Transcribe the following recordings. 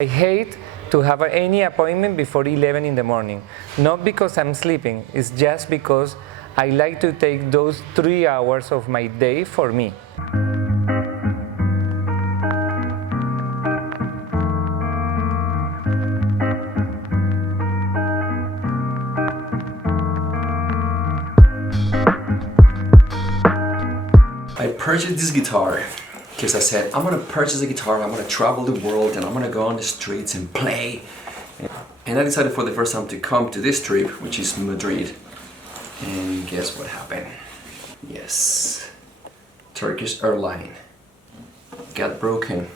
I hate to have any appointment before 11 in the morning. Not because I'm sleeping, it's just because I like to take those 3 hours of my day for me. I purchased this guitar because I said, I'm gonna purchase a guitar, I'm gonna travel the world, and I'm gonna go on the streets and play. And I decided for the first time to come to this trip, which is Madrid. And guess what happened? Yes, Turkish airline got broken.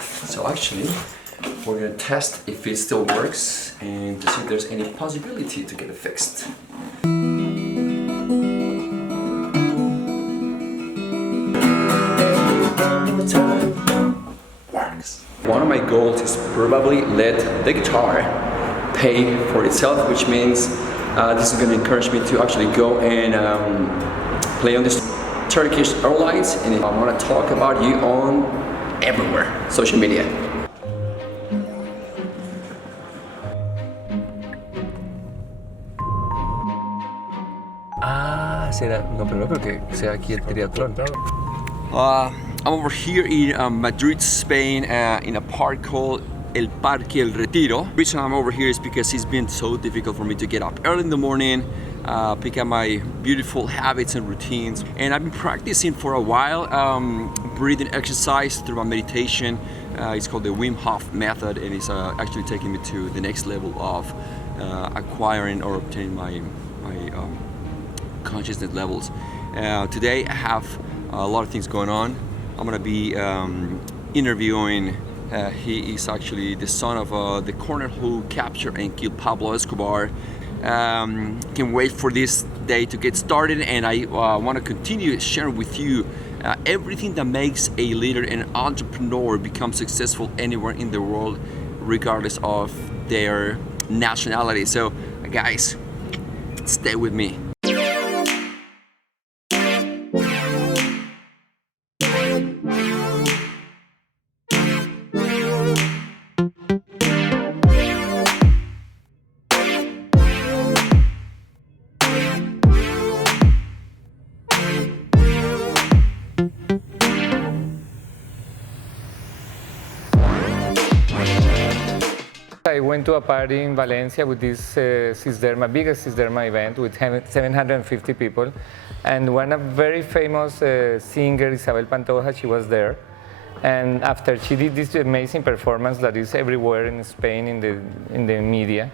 So actually, we're gonna test if it still works and to see if there's any possibility to get it fixed. One of my goals is probably let the guitar pay for itself, which means this is going to encourage me to actually go and play on this Turkish Airlines, and I want to talk about you on everywhere, social media. No, pero no creo que sea aquí el triatlón. I'm over here in Madrid, Spain, in a park called El Parque El Retiro. The reason I'm over here is because it's been so difficult for me to get up early in the morning, pick up my beautiful habits and routines. And I've been practicing for a while, breathing exercise through my meditation. It's called the Wim Hof method, and it's actually taking me to the next level of acquiring or obtaining my consciousness levels. Today I have a lot of things going on. I'm gonna be interviewing, he is actually the son of the corner who captured and killed Pablo Escobar. Can't wait for this day to get started, and I want to continue sharing with you everything that makes a leader and entrepreneur become successful anywhere in the world, regardless of their nationality. So guys, stay with me. I went to a party in Valencia with this biggest Cisderma event with 750 people, and one of very famous singer, Isabel Pantoja, she was there. And after she did this amazing performance that is everywhere in Spain in the media,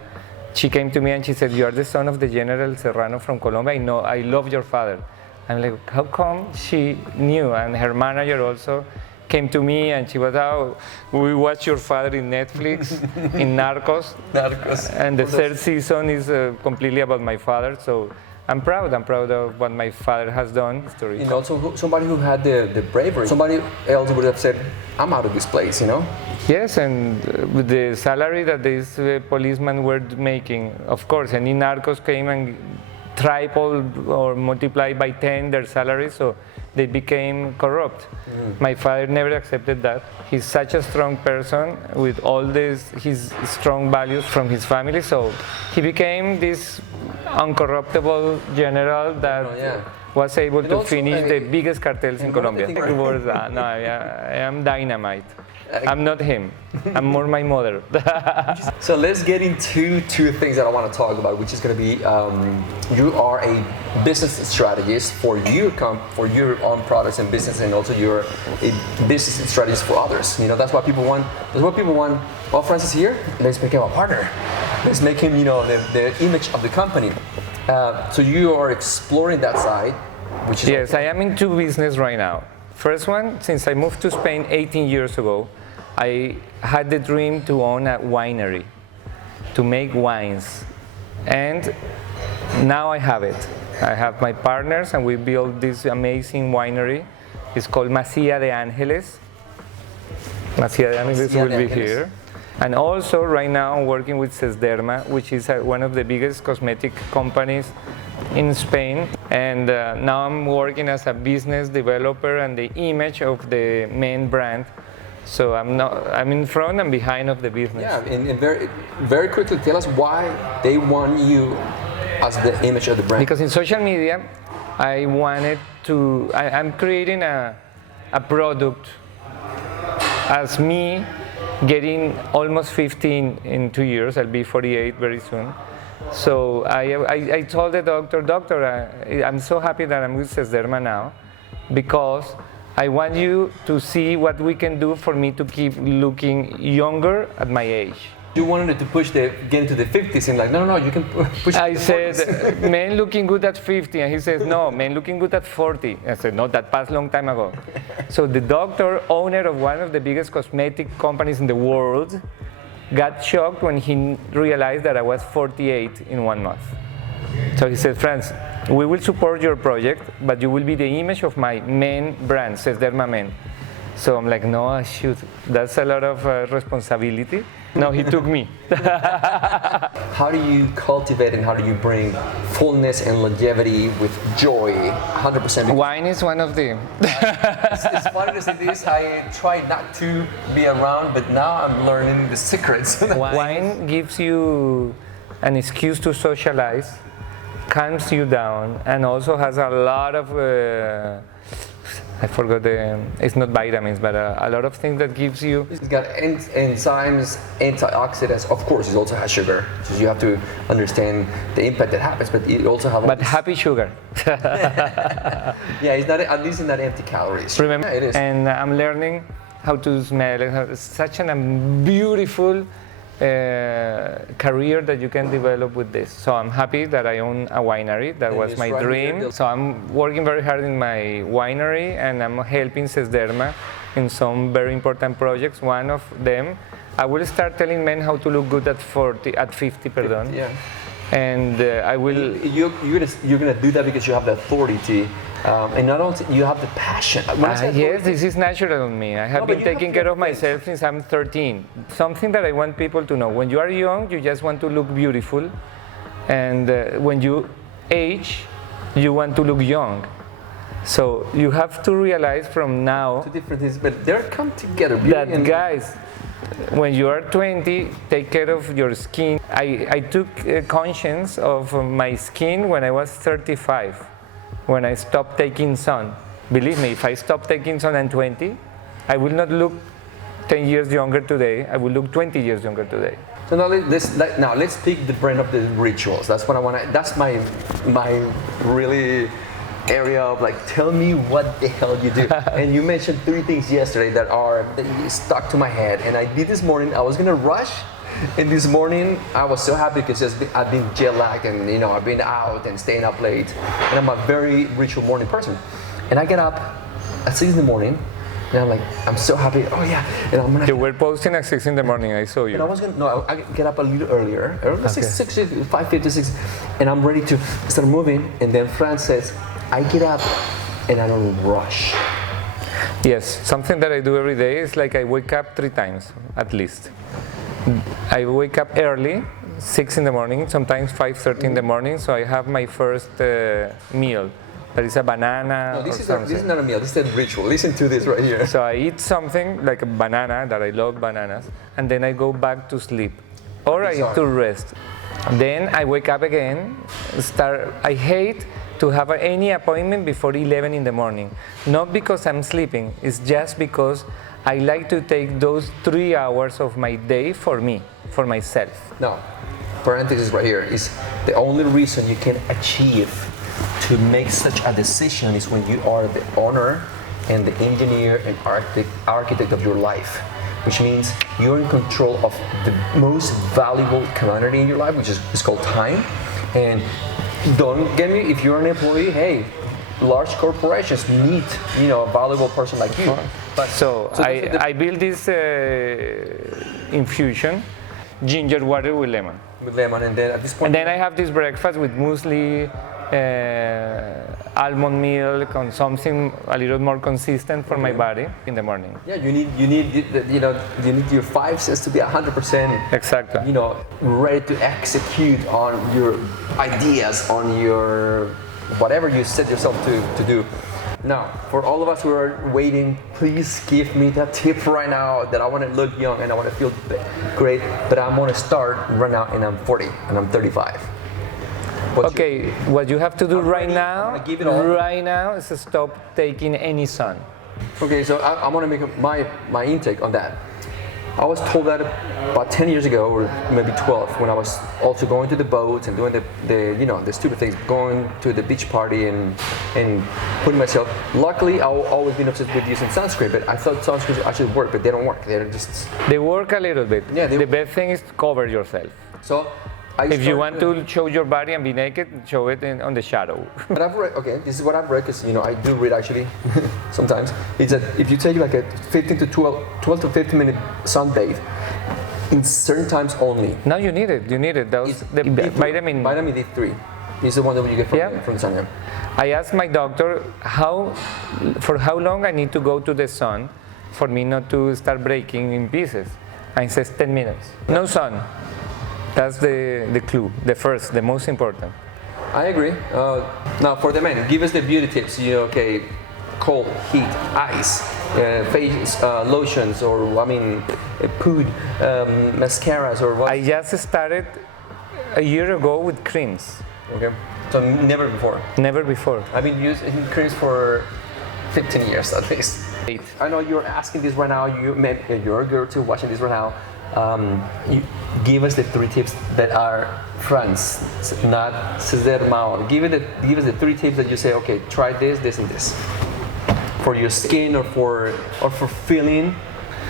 she came to me and she said, "You are the son of the General Serrano from Colombia. I know, I love your father." I'm like, how come she knew? And her manager also came to me and she was, "Oh, we watched your father in Netflix, in Narcos." And the third season is completely about my father, so I'm proud of what my father has done. And also somebody who had the bravery. Somebody else would have said, "I'm out of this place," you know? Yes, and with the salary that these policemen were making, of course, any Narcos came and tripled or multiplied by 10 their salary, so they became corrupt. My father never accepted that. He's such a strong person with all his strong values from his family, so he became this uncorruptible general that was able to finish the biggest cartels in Colombia. No, I am dynamite. I'm not him. I'm more my mother. So let's get into two things that I want to talk about, which is going to be you are a business strategist for your own products and business, and also you're a business strategist for others. You know, that's what people want. Well, Franz is here. Let's make him a partner. Let's make him, the image of the company. So you are exploring that side, which is yes. I am into business right now. First one, since I moved to Spain 18 years ago, I had the dream to own a winery, to make wines. And now I have it. I have my partners and we built this amazing winery. It's called Masía de Ángeles. Masía de Ángeles will be here. And also right now I'm working with Cisderma, which is one of the biggest cosmetic companies in Spain, and now I'm working as a business developer and the image of the main brand. So I'm in front and behind of the business. Yeah, and very, very quickly, tell us why they want you as the image of the brand. Because in social media, I'm creating a product as me getting almost 15 in 2 years. I'll be 48 very soon. So I told the doctor, I'm so happy that I'm with Sesderma now, because I want you to see what we can do for me to keep looking younger at my age. You wanted to get into the 50s, and like, no, you can push. I said, men looking good at 50, and he says, no, men looking good at 40. I said, no, that passed a long time ago. So the doctor, owner of one of the biggest cosmetic companies in the world, got shocked when he realized that I was 48 in 1 month. So he said, Franz, we will support your project, but you will be the image of my men brand, Sesderma Men. So I'm like, no, shoot, that's a lot of responsibility. No, he took me. How do you cultivate and how do you bring fullness and longevity with joy 100%? Wine is one of them. It's funny to say this. I try not to be around, but now I'm learning the secrets. Wine gives you an excuse to socialize, calms you down, and also has a lot of I forgot it's not vitamins, but a lot of things that gives you. It's got enzymes, antioxidants. Of course, it also has sugar. So you have to understand the impact that happens, but it also has. But happy sugar. Yeah, it's not. At least it's not empty calories. Remember, yeah, it is. And I'm learning how to smell. It's such a beautiful career that you can develop with this. So I'm happy that I own a winery. That was my dream. So I'm working very hard in my winery, and I'm helping Sesderma in some very important projects. One of them, I will start telling men how to look good at 50, pardon. Yeah. And I will. You're gonna do that because you have the authority, and not only you have the passion. Yes, this is natural on me. I have been taking care of myself since I'm 13. Something that I want people to know: when you are young, you just want to look beautiful, and when you age, you want to look young. So you have to realize from now Two different things, but they're come together. that guys, when you are 20, take care of your skin. I took conscience of my skin when I was 35, when I stopped taking sun. Believe me, if I stop taking sun at 20, I will not look 10 years younger today. I will look 20 years younger today. So now let's pick the brand of the rituals. That's what I want to. That's my really area of like, tell me what the hell you do. And you mentioned 3 things yesterday that stuck to my head, and I did this morning. I was gonna rush, and this morning I was so happy because I've been jet lagged, and I've been out and staying up late, and I'm a very ritual morning person. And I get up at 6 in the morning, and I'm like, I'm so happy. Oh yeah, and I'm gonna. You were posting at 6 in the morning. I saw you. And I was gonna I get up a little earlier, around 5:56, and I'm ready to start moving. And then Franz says, I get up and I don't rush. Yes, something that I do every day is like I wake up 3 times at least. I wake up early, 6 in the morning, sometimes 5:30 in the morning, so I have my first meal. That is a banana. No, this or is something. not a meal. This is a ritual. Listen to this right here. So I eat something like a banana, that I love bananas, and then I go back to sleep, or I eat to rest. Then I wake up again. I hate to have any appointment before 11 in the morning. Not because I'm sleeping, it's just because I like to take those 3 hours of my day for me, for myself. Now, parenthesis right here is the only reason you can achieve to make such a decision is when you are the owner and the engineer and architect of your life, which means you're in control of the most valuable commodity in your life, which is called time. And don't get me, if you're an employee, hey, large corporations need a valuable person like you. But so I built this infusion, ginger water with lemon. With lemon, and then at this point. And then I have this breakfast with muesli, almond milk, and something a little more consistent for my body in the morning. Yeah, you need your 5 senses to be 100%. Exactly. Ready to execute on your ideas, on your whatever you set yourself to do. Now, for all of us who are waiting, please give me that tip right now that I want to look young and I want to feel great, but I'm going to start right now and I'm 40 and I'm 35. Okay, what you have to do right give now is to stop taking any sun. Okay, so I want to make my intake on that. I was told that about 10 years ago, or maybe 12, when I was also going to the boats and doing the stupid things, going to the beach party and putting myself. Luckily, I've always been obsessed with using sunscreen, but I thought sunscreen actually work, but they don't work. They work a little bit. Yeah, the best thing is to cover yourself. So if you want to show your body and be naked, show it on the shadow. But I've read, okay, this is what I've read, because I do read actually sometimes. It's that if you take like a 12 to 15 minute sunbathe, in certain times only. No, you need it. Those the vitamin D3 is the one that you get from the sun. Yeah. I asked my doctor for how long I need to go to the sun for me not to start breaking in pieces. And he says 10 minutes. No sun. That's the clue, the most important. I agree. Now for the men, give us the beauty tips. Okay, cold, heat, ice, face lotions, or food, mascaras, or what? I just started a year ago with creams. Okay, so never before. Never before. I've been using creams for 15 years at least. 8. I know you're asking this right now. You're a girl too watching this right now. You give us the 3 tips that are Franz, not Serrano. Give us the 3 tips that you say, okay, try this, this, and this, for your skin or for feeling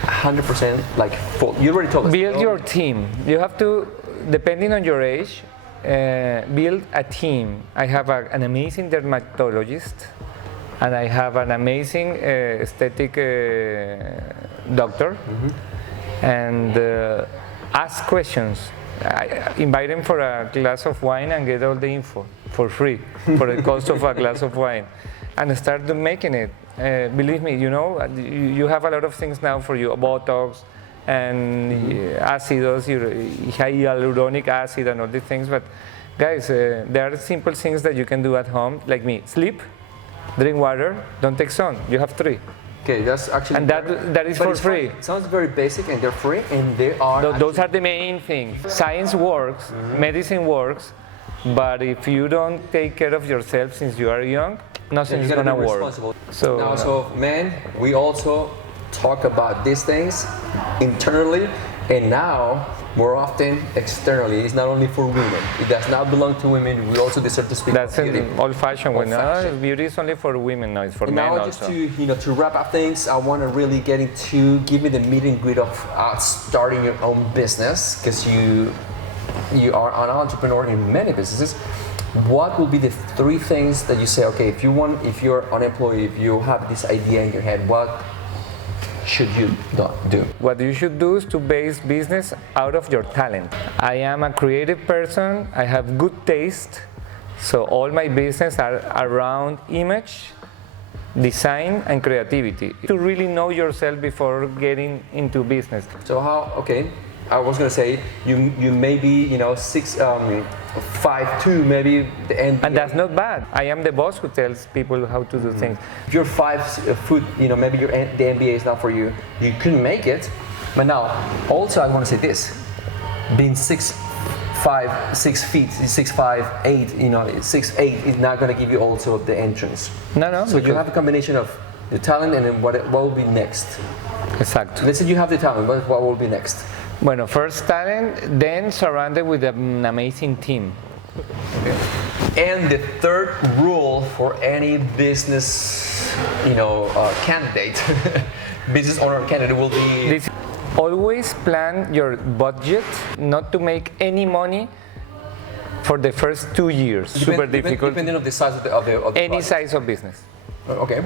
100% like full. You already told us. Build your team. You have to, depending on your age, build a team. I have an amazing dermatologist, and I have an amazing aesthetic doctor. Mm-hmm. And ask questions. I invite them for a glass of wine and get all the info for free, for the cost of a glass of wine, and start making it. Believe me, you have a lot of things now for you, Botox and acidos, hyaluronic acid and all these things. But guys, there are simple things that you can do at home, like me. Sleep, drink water, don't take sun. You have 3. Okay, that's actually. And that is for free. It sounds very basic, and they're free, and they are. Those are the main things. Science works, medicine works, but if you don't take care of yourself since you are young, nothing is gonna work. So men, we also talk about these things internally, and now more often externally. It's not only for women. It does not belong to women. We also deserve to speak about beauty. That's an old-fashioned one. Beauty is only for women. No, it's for men now also. Just to wrap up things, I want to really get into give me the meat and grit of starting your own business, because you are an entrepreneur in many businesses. What will be the 3 things that you say? Okay, if you're unemployed, if you have this idea in your head, what should you do? What you should do is to base business out of your talent. I am a creative person. I have good taste. So all my business are around image, design, and creativity. To really know yourself before getting into business. So I was gonna say you may be 6'5", maybe the MBA. And that's not bad. I am the boss who tells people how to do things. If you're 5 foot, maybe the MBA is not for you. You couldn't make it. But now, also I want to say this: being 6'5", 6 feet, 6'5", 8, 6'8" is not gonna give you also the entrance. No. So you have a combination of the talent, and then what will be next? Exactly. Let's say you have the talent, but what will be next? Bueno, first talent, then surrounded with an amazing team. Okay. And the 3rd rule for any business, candidate, business owner candidate will be always plan your budget, not to make any money for the first 2 years. Super difficult. Depending on the size of the any size of business. Okay.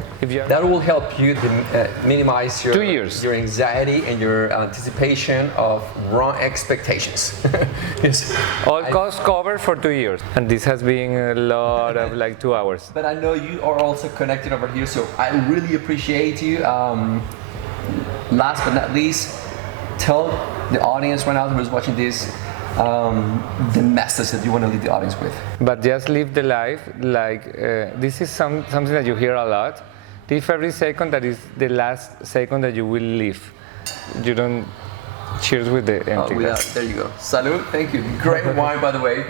That will help you to minimize your 2 years. Your anxiety and your anticipation of wrong expectations. Yes. All costs covered for 2 years, and this has been a lot of 2 hours. But I know you are also connected over here, so I really appreciate you. Last but not least, tell the audience right now who's watching this the message that you want to leave the audience with. But just live the life this is something that you hear a lot. live every second that is the last second that you will live. You don't cheers with the empty glass. There you go. Salud, thank you. Great wine, by the way.